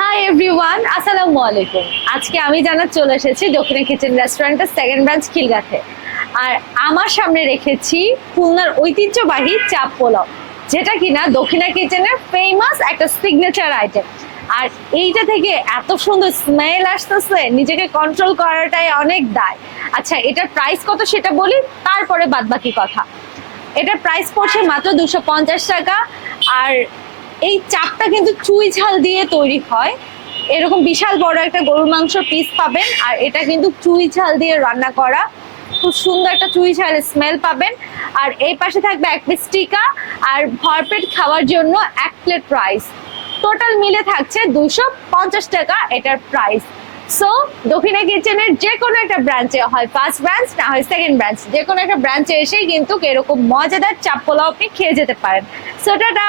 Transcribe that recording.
Hi everyone, আসসালামু আলাইকুম। আজকে আমি চলে এসেছি দক্ষিণা কিচেন রেস্টুরেন্টের সেকেন্ড ব্রাঞ্চ খিলগাতে। আর আমার সামনে রেখেছি খুলনার ঐতিহ্যবাহী চাপ পোলাও, যেটা কিনা দক্ষিণা কিচেনের ফেমাস একটা সিগনেচার আইটেম। আর এইটা থেকে এত সুন্দর স্মেল আসতেছে, নিজেকে কন্ট্রোল করাটাই অনেক দায়। আচ্ছা, এটার প্রাইস কত সেটা বলি, তারপরে বাদবাকি কথা। এটার প্রাইস পড়ছে মাত্র 250 টাকা। আর এই চাপটা কিন্তু চুই ঝাল দিয়ে তৈরি হয়। এরকম বিশাল বড় একটা গরুর মাংস পিস পাবেন, আর এটা কিন্তু চুই ঝাল দিয়ে রান্না করা। খুব সুন্দর একটা চুই ঝালের স্মেল পাবেন। আর এই পাশে থাকবে এক পিস টিকা, আর ভরপেট খাওয়ার জন্য এক প্লেট রাইস। টোটাল মিলে থাকছে 250 টাকা এটার প্রাইস। সো দক্ষিণা কিচেনের যে কোনো একটা ব্রাঞ্চে, হয় ফার্স্ট ব্রাঞ্চ না হয় সেকেন্ড ব্রাঞ্চ, যে কোনো একটা ব্রাঞ্চে এসেই কিন্তু এরকম মজাদার চাপ পোলাও আপনি খেয়ে যেতে পারেন। So tata.